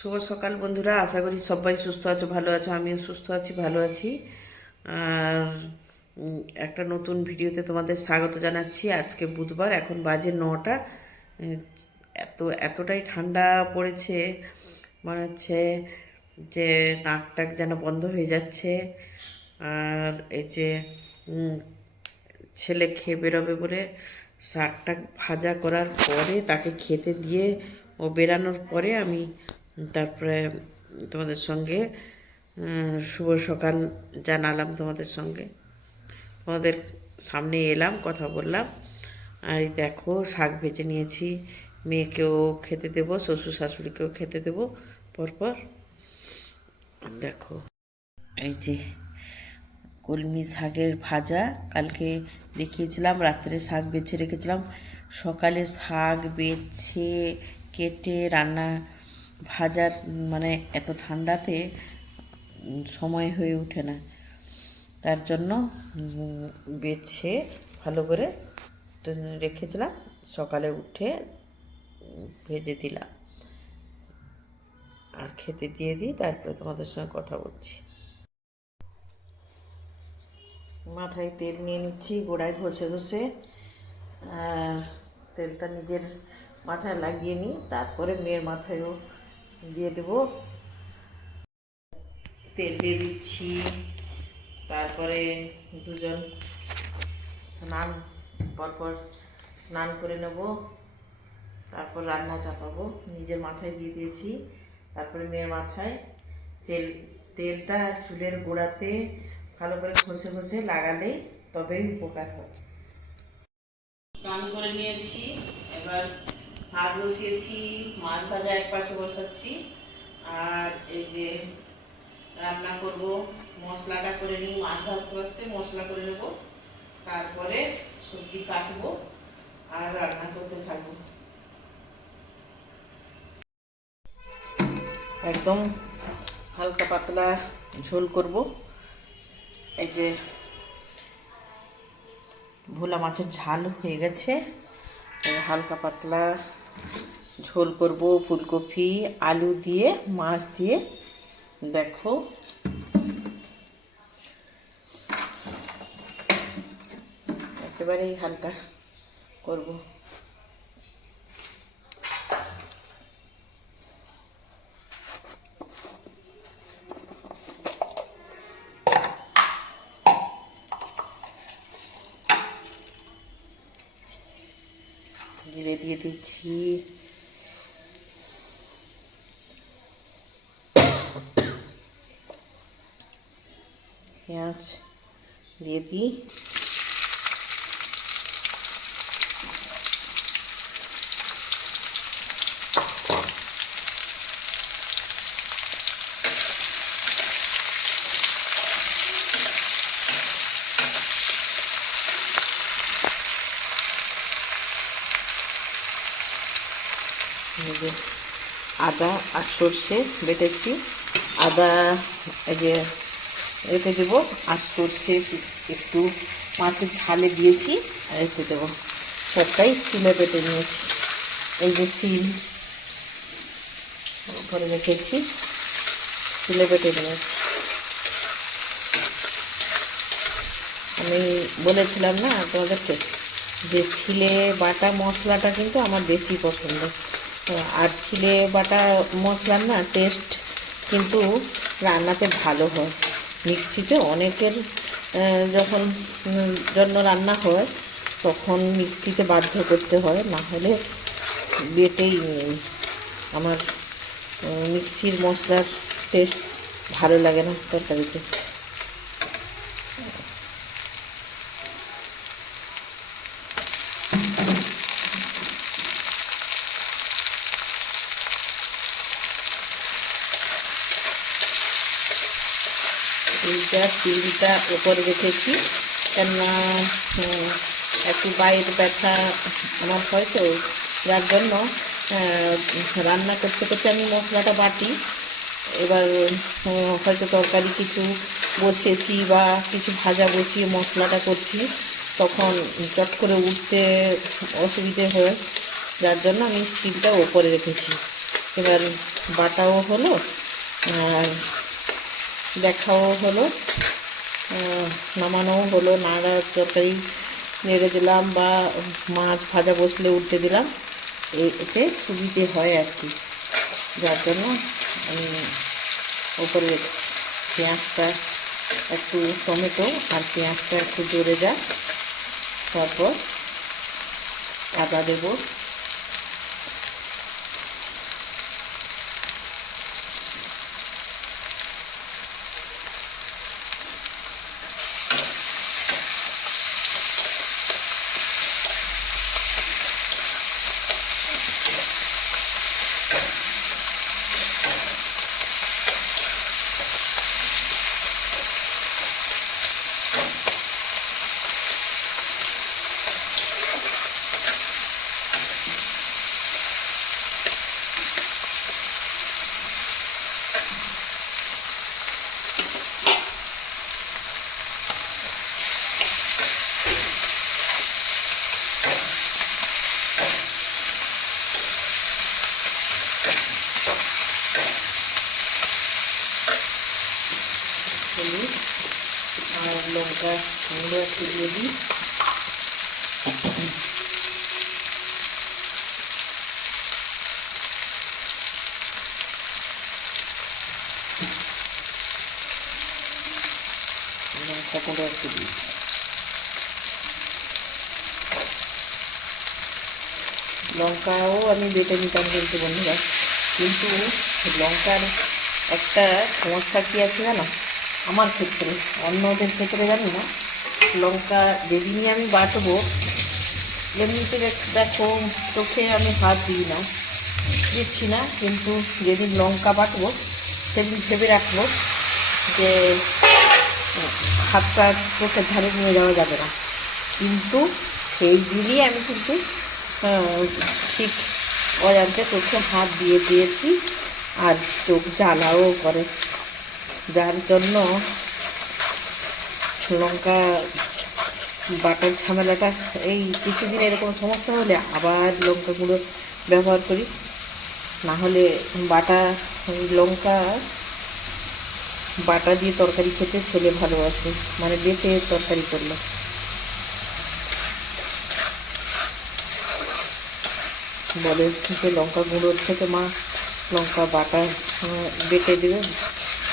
শুভ সকাল বন্ধুরা, আশা করি সবাই সুস্থ আছো, ভালো আছো, আমিও সুস্থ আছি, ভালো আছি। আর একটা নতুন ভিডিওতে তোমাদের স্বাগত জানাচ্ছি। আজকে বুধবার, এখন বাজে নটা। এত, এতটাই ঠান্ডা পড়েছে, মনে হচ্ছে যে নাক টাক যেন বন্ধ হয়ে যাচ্ছে। আর এই যে ছেলে খেয়ে বেরোবে বলে শাকটা ভাজা করার পরে তাকে খেতে দিয়ে ও বেরানোর পরে আমি তারপরে তোমাদের সঙ্গে শুভ সকাল জানালাম তোমাদের সঙ্গে। তোমাদের সামনে এলাম, কথা বললাম। আর দেখো, শাক ভেজে নিয়েছি। মেয়েকেও খেতে দেবো, শ্বশুর শাশুড়িকেও খেতে দেবো, পরপর। দেখো, এই যে কলমি শাকের ভাজা, কালকে দেখিয়েছিলাম, রাত্রে শাক বেছে রেখেছিলাম। সকালে শাক বেছে কেটে রান্না ভাজার মানে এত ঠান্ডাতে সময় হয়ে ওঠে না। তার জন্য বেছে ভালো করে রেখেছিলাম। সকালে উঠে ভেজে দিলাম। আর খেতে দিয়ে দিই, তারপরে তোমাদের সঙ্গে কথা বলছি। মাথায় তেল নিয়ে নিচ্ছি, গোড়ায় ঘষে ঘষে। আর তেলটা নিজের মাথায় লাগিয়ে নিই, তারপরে মেয়ের মাথায়ও দিয়ে দেবো। তেল দিয়ে দিচ্ছি। তারপরে দুজন স্নান, পরপর স্নান করে নেব। তারপর রান্না চাপাবো। নিজের মাথায় দিয়ে দিয়েছি। তারপরে মেয়ের মাথায় তেল, তেলটা চুলের গোড়াতে ভালো করে ঘষে ঘষে লাগালেই তবেই উপকার হয় স্নান করে নিয়েছি। এবার ভাত বসিয়েছি, মাছ ভাজা এক পাশে বসাচ্ছি, আর এই যে রান্না করব, মশলাটা করে নিই, মাছ ভাজতে ভাজতে মশলা করে নেব, তারপরে সবজি কাটবো আর রান্না করতে থাকব। একদম হালকা পাতলা ঝোল করব। এই যে ভোলা মাছের ঝাল হয়ে গেছে হালকা পাতলা ঝোল করব ফুলকপি আলু দিয়ে মাছ দিয়ে। দেখো। একেবারেই হালকা করব। দিয়ে দিচ্ছি। পেঁয়াজ দিয়ে দিই। আদা আর সর্ষে বেটেছি। আদা, এই যে রেখে দেবো আর সর্ষে একটু মাছের ঝালে দিয়েছি আর রেখে দেবো। সবটাই শিলে বেটে নিয়েছি। এই যে শিল করে রেখেছি, শিলে বেটে নিয়েছি। আমি বলেছিলাম না তোমাদেরকে যে শিলে বাটা মশলাটা কিন্তু আমার বেশি পছন্দ। আর শিলে বাটা মশলার না টেস্ট কিন্তু রান্নাতে ভালো হয়। মিক্সিতে অনেকের যখন জন্য রান্না হয়, তখন মিক্সিতে বাধ্য করতে হয়, না হলে বেটেই নেই। আমার মিক্সির মশলার টেস্ট ভালো লাগে না তরকারিতে। চিংড়িটা ওপরে রেখেছি। কেননা একটু বাইর ব্যথা আমার হয় তো, যার জন্য রান্না করতে করতে আমি মশলাটা বাটি। এবার হয়তো তরকারি কিছু বসিয়েছি বা কিছু ভাজা বসিয়ে মশলাটা করছি, তখন চট করে উঠতে অসুবিধে হয়, যার জন্য আমি শিলটা ওপরে রেখেছি। এবার বাটাও হলো, আর দেখাও হলো। নামানোও হলো। নাড়া তরকারি নেড়ে দিলাম বা মাছ ভাজা বসলে উঠতে দিলাম। এতে সুবিধে হয় আর কি। যার জন্য আমি ওপরে পেঁয়াজটা একটু টমেটো আর পেঁয়াজটা একটু জোরে যা। তারপর আদা দেবো হলুদ আর লঙ্কা গুঁড়ো একটু দিয়ে দিই। লঙ্কা গুঁড়ো একটু দিই। লঙ্কাও আমি বেটে নিতাম কিন্তু বন্ধুরা, কিন্তু লঙ্কার একটা সমস্যা কী আছে জানো? আমার ক্ষেত্রে অন্যদের ক্ষেত্রে জানি না। লঙ্কা যেদিনই আমি বাটবো, এমনিতে দেখ- চোখে আমি হাত দিই না। দিচ্ছি না, কিন্তু যেদিন লঙ্কা বাটবো, সেদিন ভেবে রাখব যে, হাতটা চোখের ধারে নিয়ে যাওয়া যাবে না। কিন্তু সেই দিনই আমি কিন্তু ঠিক অজান্তে চোখে হাত দিয়ে দিয়েছি, আর চোখ জ্বালাও করে। যার জন্য লঙ্কা বাটার ঝামেলাটা এই কিছুদিন এরকম সমস্যা হলে আবার লঙ্কা গুঁড়ো ব্যবহার করি। না হলে বাটা, লঙ্কা বাটা দিয়ে তরকারি খেতে ছেলে ভালোবাসে মানে বেটে তরকারি করলে। বলে যে লঙ্কা গুঁড়োর থেকে মা লঙ্কা বাটা বেটে দেবে।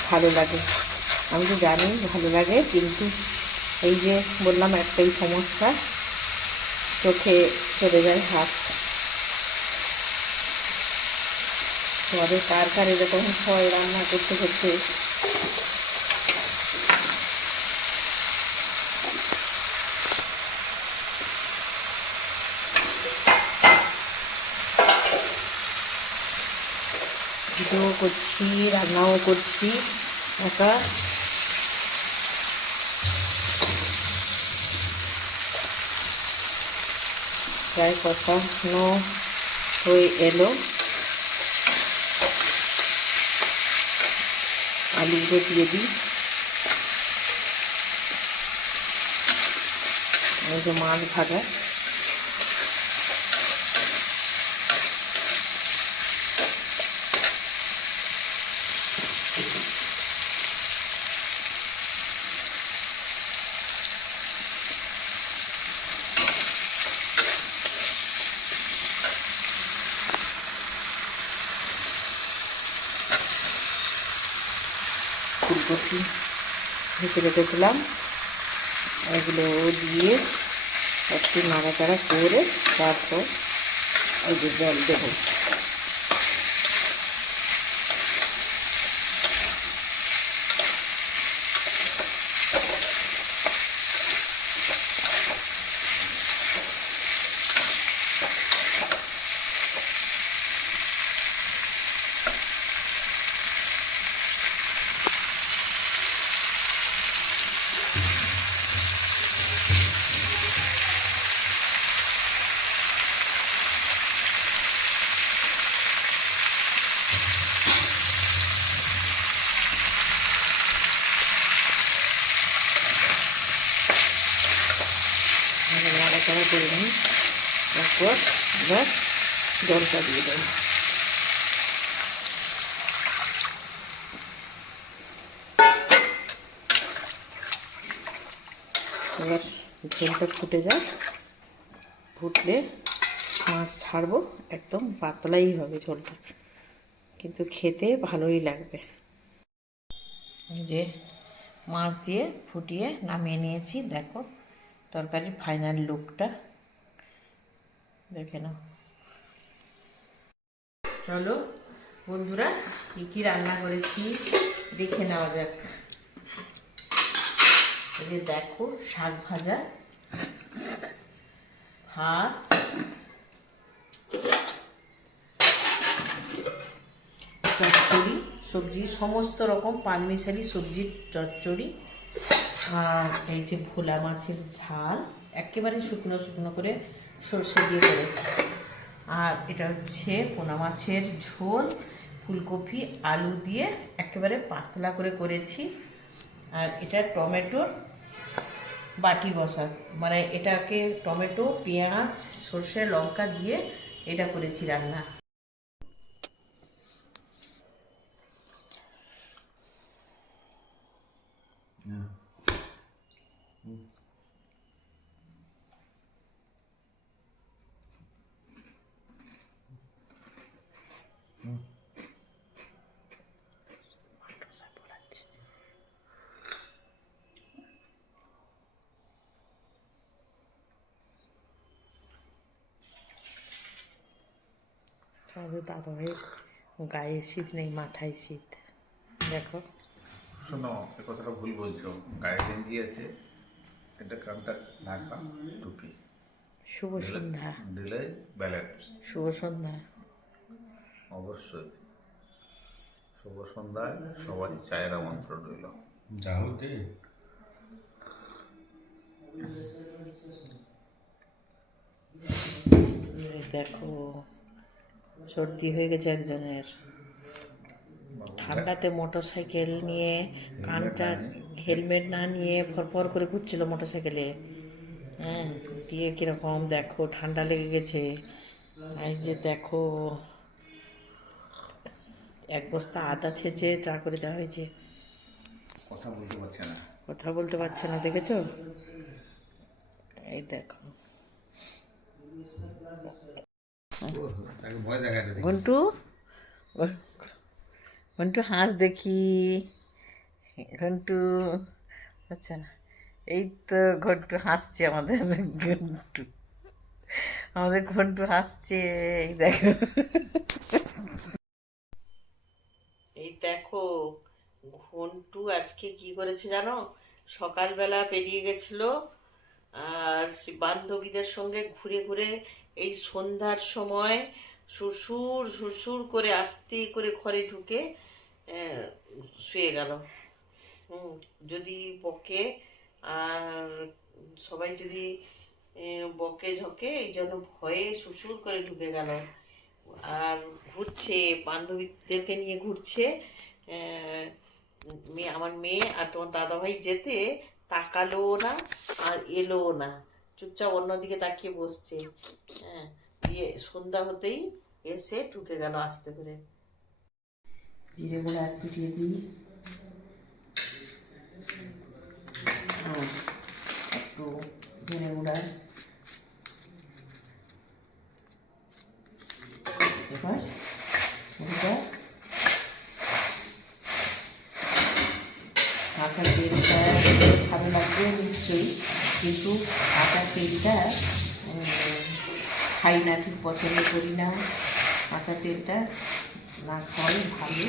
ভালো লাগে। আমি তো জানি ভালো লাগে, কিন্তু এই যে বললাম একটাই সমস্যা, চোখে চলে যায় হাত। তোমাদের কার কার এরকম হয় রান্না করতে করতে ভিডিও করছি রান্নাও করছি একা। প্রায় কষানো হয়ে এলো। আলুগুলো দিয়ে দিই। মাছ ভাজা। ফুলকপি ভেতরে রেখেছিলাম এগুলো দিয়ে একটু নাড়াচাড়া করে তারপর ওই যে জল দেবো। করে নিই তারপর এবার জলটা দিয়ে দেব। এবার ঝোলটা ফুটে যাক। ফুটলে মাছ ছাড়বো, একদম পাতলাই হবে ঝোলটা। কিন্তু খেতে ভালোই লাগবে। যে মাছ দিয়ে ফুটিয়ে নামিয়ে নিয়েছি, দেখো। তরকারির ফাইনাল লুকটা দেখে নাও। চলো, বন্ধুরা, কী কী রান্না করেছি দেখে নেওয়া যাক। যে দেখো, শাক ভাজা, ভাত, চচ্চড়ি, সবজি, সমস্ত রকম পানমিশালি সবজির চচ্চড়ি এই যে ভোলা মাছের ঝাল একেবারে শুকনো শুকনো করে সর্ষে দিয়ে করেছি। আর এটা হচ্ছে পোনা মাছের ঝোল, ফুলকপি, আলু দিয়ে একেবারে পাতলা করে করেছি। আর এটা টমেটোর বাটি বসা। মানে এটাকে টমেটো, পেঁয়াজ, সর্ষে, লঙ্কা দিয়ে এটা করেছি রান্না। তবে দাদাভাই, গায়ে শীত নেই, মাথায় শীত। দেখো। শোনো, এ কথাটা ভুল বলছো। গায়ে গেঞ্জি আছে এটা কানটা ঢাকা টুপি। শুভ সন্ধ্যা। দিলে ব্যালেন্স শুভ সন্ধ্যা। অবশ্যই। শুভ সন্ধ্যায় সবাই চায়ের আমন্ত্রণ রইল। এই দেখো সর্দি হয়ে গেছে একজনের। ঠান্ডাতে মোটর সাইকেল নিয়ে কানটা হেলমেট না নিয়ে। ফরফর করে ঘুরছিল মোটর সাইকেলে হ্যাঁ দিয়ে কীরকম দেখো ঠান্ডা লেগে গেছে। এই যে দেখো এক বস্তা আদা ছেঁচে চা করে দেওয়া হয়েছে। কথা বলতে পারছে না। কথা বলতে পারছে না দেখেছ? এই দেখো। ভয় দেখাতে দেখি। ঘন্টু ঘন্টু হাঁস দেখি। ঘন্টু আচ্ছা না, এই তো ঘন্টু হাসছে আমাদের, ঘন্টু। আমাদের ঘন্টু হাসছে, এই দেখো। এই দেখো, ঘন্টু আজকে কি করেছে জানো? সকালবেলা বেরিয়ে গেছিল, আর বান্ধবীদের সঙ্গে ঘুরে ঘুরে এই সন্ধ্যার সময় সুরসুর সুরসুর করে আস্তে করে ঘরে ঢুকে শুয়ে গেল। যদি বকে, আর সবাই যদি বকে ঝকে, এই জন্য ভয়ে সুসুর করে ঢুকে গেল। আর ঘুরছে, বান্ধবীদেরকে নিয়ে ঘুরছে মেয়ে আমার মেয়ে আর তোমার দাদাভাই যেতে তাকালোও না আর এলোও না। চুপচাপ অন্যদিকে তাকিয়ে বসছে। হ্যাঁ দিয়ে সন্ধ্যা হতেই এসে ঢুকে গেল আস্তে করে জিরে গুঁড়ো এক পিটিয়ে দিই। একটু জিরে গুঁড়া। এবার এটা কাঁচা তেলটা ভালো লাগবে নিশ্চয়ই কিন্তু কাঁচা তেলটা খাই না, ঠিক পছন্দ করি না। কাঁচা তেলটা না খাওয়াই ভালো।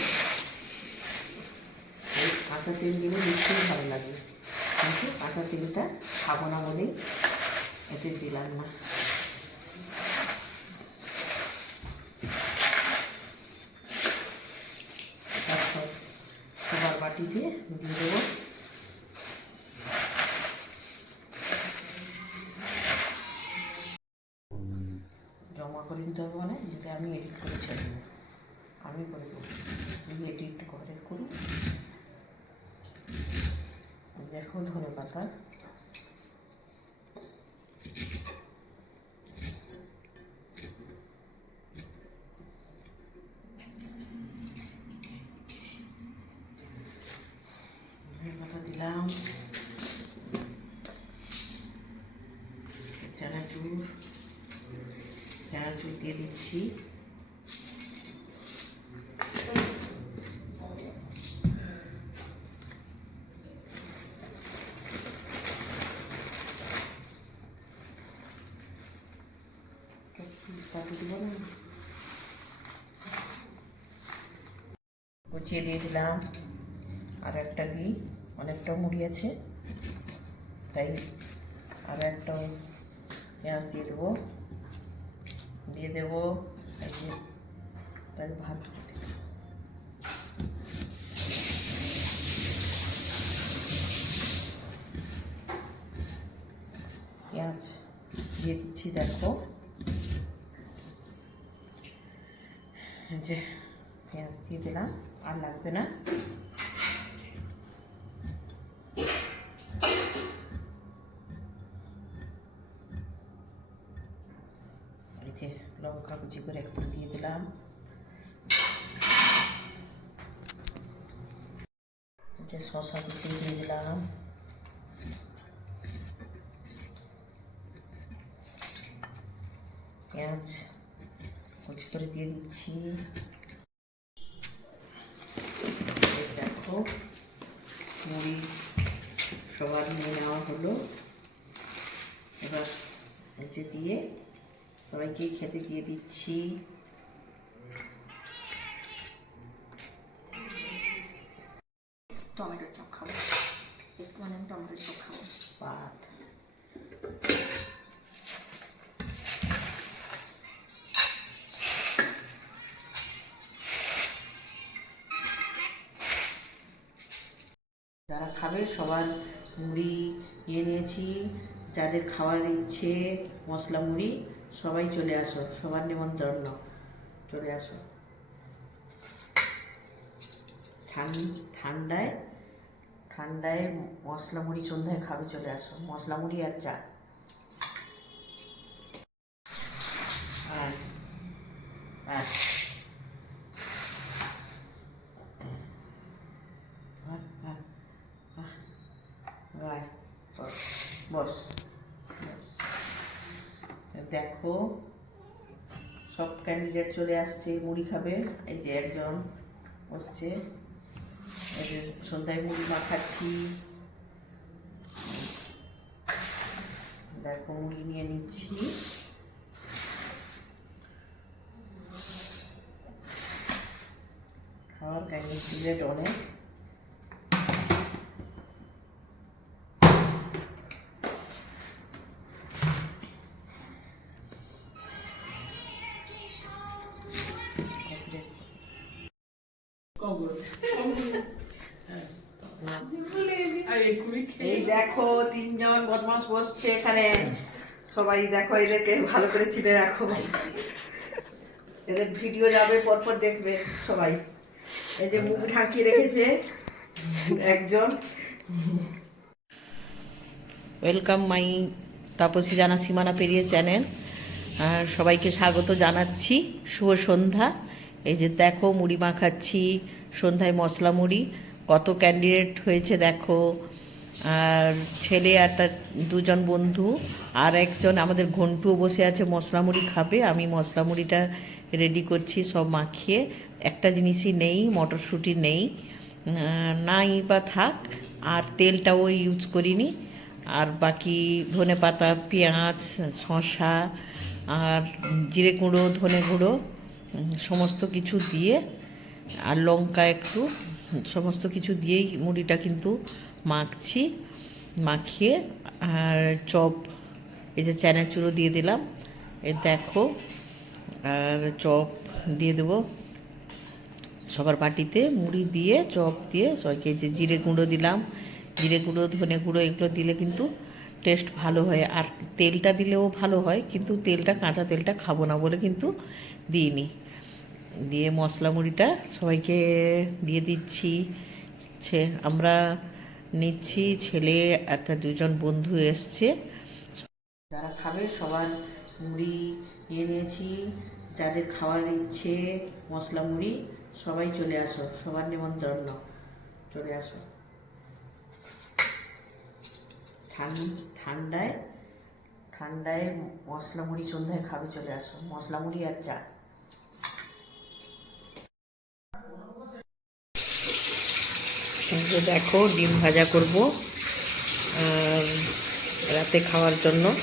এই কাঁচা তেল দিলে নিশ্চয়ই ভালো লাগে। কিন্তু কাঁচা তেলটা খাব না বলেই এতে দিলাম না তারপর সবার বাটিতে দিয়ে দেবো জমা করে দিতে হবে মানে যেটা আমি এডিট করে ছেড়ে দেবো আমি করে দেবো। তুই এডিট করে করুন দেখো ধনে পাতা। কুচিয়ে দিয়ে দিলাম। আর একটা দিই অনেকটা মুড়ি আছে। তাই আর একটা পেঁয়াজ দিয়ে দেবো। দিয়ে দেবো তাই ভাত লাগবে না। এই যে লঙ্কা কুচি করে একটু দিয়ে দিলাম। যে শশা কুচি দিয়ে দিলাম। পেঁয়াজ কুচি করে দিয়ে দিচ্ছি এই দেখো মুড়ি সবার নিয়ে নেওয়া হলো এবার এই যে দিয়ে সবাইকে খেতে দিয়ে দিচ্ছি। টমেটো চপ খাব। মানে আমি টমেটো চপ খাব। ভাত যারা খাবে সবার মুড়ি নিয়ে নিয়েছি। যাদের খাওয়ার ইচ্ছে মশলা মুড়ি সবাই চলে আসো সবার নিমন্ত্রণ চলে আসো। ঠান- ঠান্ডায় ঠান্ডায় মশলা মুড়ি সন্ধ্যায় খাবে চলে আসো মশলা মুড়ি আর চা। আর আর, আর, আহ, রায়, বস বস দেখো, সব ক্যান্ডিডেট চলে আসছে, মুড়ি খাবে। এই যে একজন বসছে। এই সন্ধ্যায় মুড়ি মাখাচ্ছি দেখো, মুড়ি নিয়ে নিচ্ছি। খাওয়ার ক্যান্ডিডেট অনেক। এই দেখো তিনজন বদমাস বসছে এখানে। সবাই দেখো এদেরকে ভালো করে চিনে রাখো। এদের ভিডিও যাবে পরপর দেখবে সবাই। এই যে মুখ ঢাকিয়ে রেখেছে একজন। ওয়েলকাম মাই তাপসী জানা সীমানা পেরিয়ে চ্যানেল আর সবাইকে স্বাগত জানাচ্ছি। শুভ সন্ধ্যা। এই যে দেখো মুড়ি মাখাচ্ছি। সন্ধ্যায় মশলা মুড়ি, কত ক্যান্ডিডেট হয়েছে দেখো। আর ছেলে আর তার দুজন বন্ধু, আর একজন আমাদের ঘন্টুও বসে আছে, মশলা মুড়ি খাবে। আমি মশলা মুড়িটা রেডি করছি, সব মাখিয়ে। একটা জিনিসই নেই, মটরশুঁটি নেই। নাই বা থাক, আর তেলটাও ইউজ করিনি। আর বাকি ধনে পাতা, পেঁয়াজ, শসা, আর জিরে গুঁড়ো, ধনে গুঁড়ো সমস্ত কিছু দিয়ে আর লঙ্কা একটু, সমস্ত কিছু দিয়েই মুড়িটা কিন্তু মাখছি, মাখিয়ে, আর চপ, এই যে চানাচুরো দিয়ে দিলাম। এ দেখো, আর চপ দিয়ে দেবো। সবার বাটিতে মুড়ি দিয়ে, চপ দিয়ে, সবাইকে যে জিরে গুঁড়ো দিলাম, জিরে গুঁড়ো, ধনে গুঁড়ো, এগুলো দিলে কিন্তু টেস্ট ভালো হয়। আর তেলটা দিলেও ভালো হয়, কিন্তু তেলটা, কাঁচা তেলটা খাব না বলে কিন্তু দিইনি। দিয়ে মশলা মুড়িটা সবাইকে দিয়ে দিচ্ছি। আমরা নিচ্ছি, ছেলে একটা দুজন বন্ধু এসছে। যারা খাবে সবার মুড়ি নিয়ে নিয়েছি। যাদের খাওয়ার ইচ্ছে মশলা মুড়ি, সবাই চলে আসো, সবার নিমন্ত্রণ চলে আসো। ঠান- ঠান্ডায় ঠান্ডায় মশলা মুড়ি সন্ধ্যায় খাবে, চলে আসো। মশলা মুড়ি আর চা। যে দেখো, ডিম ভাজা করব, আর রাতে খাওয়ার জন্য।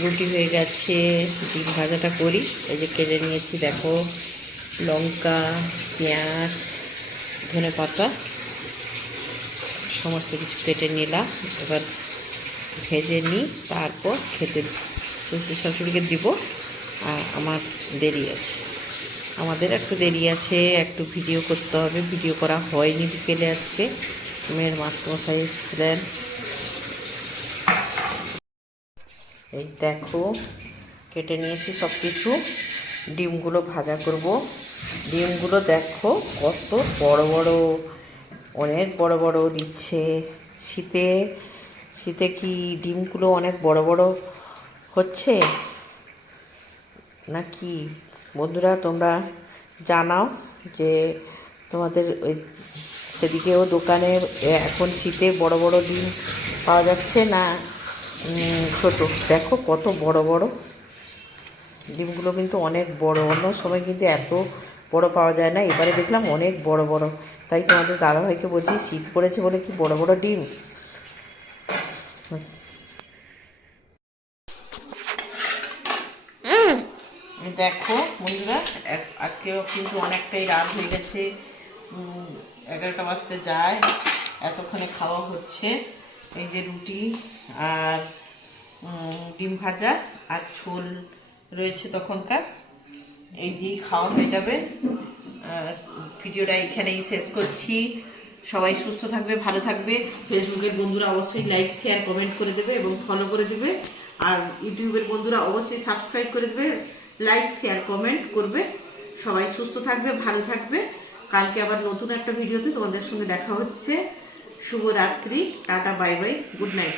রুটি হয়ে গেছে, ডিম ভাজাটা করি। এই যে কেটে নিয়েছি, দেখো, লঙ্কা, পেঁয়াজ, ধনে পাতা, সমস্ত কিছু কেটে নিলাম। এবার ভেজে নিই, তারপর খেতে শ্বশুর শাশুড়িকে দিব, আর আমার দেরি আছে। আমাদের একটু দেরি আছে, একটু ভিডিও করতে হবে। ভিডিও করা হয়নি বিকেলে আজকে। মেয়ের মাস্টারমশাই এসেছিলেন। এই দেখো, কেটে নিয়েছি সব কিছু ডিমগুলো ভাজা করব। ডিমগুলো দেখো কত বড় বড়, অনেক বড় বড় দিচ্ছে। শীতে শীতে কি ডিমগুলো অনেক বড় বড় হচ্ছে? নাকি বন্ধুরা, তোমরা জানাও যে তোমাদের ওই সেদিকেও দোকানে এখন শীতে বড় বড় ডিম পাওয়া যাচ্ছে না ছোট? দেখো কত বড় বড়। ডিমগুলো কিন্তু অনেক বড়, অন্য সময় কিন্তু এত বড় পাওয়া যায় না। এবারে দেখলাম অনেক বড় বড়। তাই তোমাদের দাদাভাইকে বলছি, শীত পড়েছে বলে কি বড় বড় ডিম? এই দেখো বন্ধুরা আজকেও কিন্তু অনেকটাই রাত হয়ে গেছে। এগারোটা বাজতে যায়, এতক্ষণে খাওয়া হচ্ছে। এই যে রুটি আর ডিম ভাজা আর ঝোল রয়েছে তখনকার। এই দিয়েই খাওয়া হয়ে যাবে। আর ভিডিওটা এখানেই শেষ করছি। সবাই সুস্থ থাকবে, ভালো থাকবে। ফেসবুকের বন্ধুরা অবশ্যই লাইক শেয়ার কমেন্ট করে দেবে এবং ফলো করে দেবে। আর ইউটিউবের বন্ধুরা অবশ্যই সাবস্ক্রাইব করে দেবে। লাইক শেয়ার কমেন্ট করবে। সবাই সুস্থ থাকবে, ভালো থাকবে। কালকে আবার নতুন একটা ভিডিওতে তোমাদের সঙ্গে দেখা হচ্ছে। শুভরাত্রি, tata bye bye good night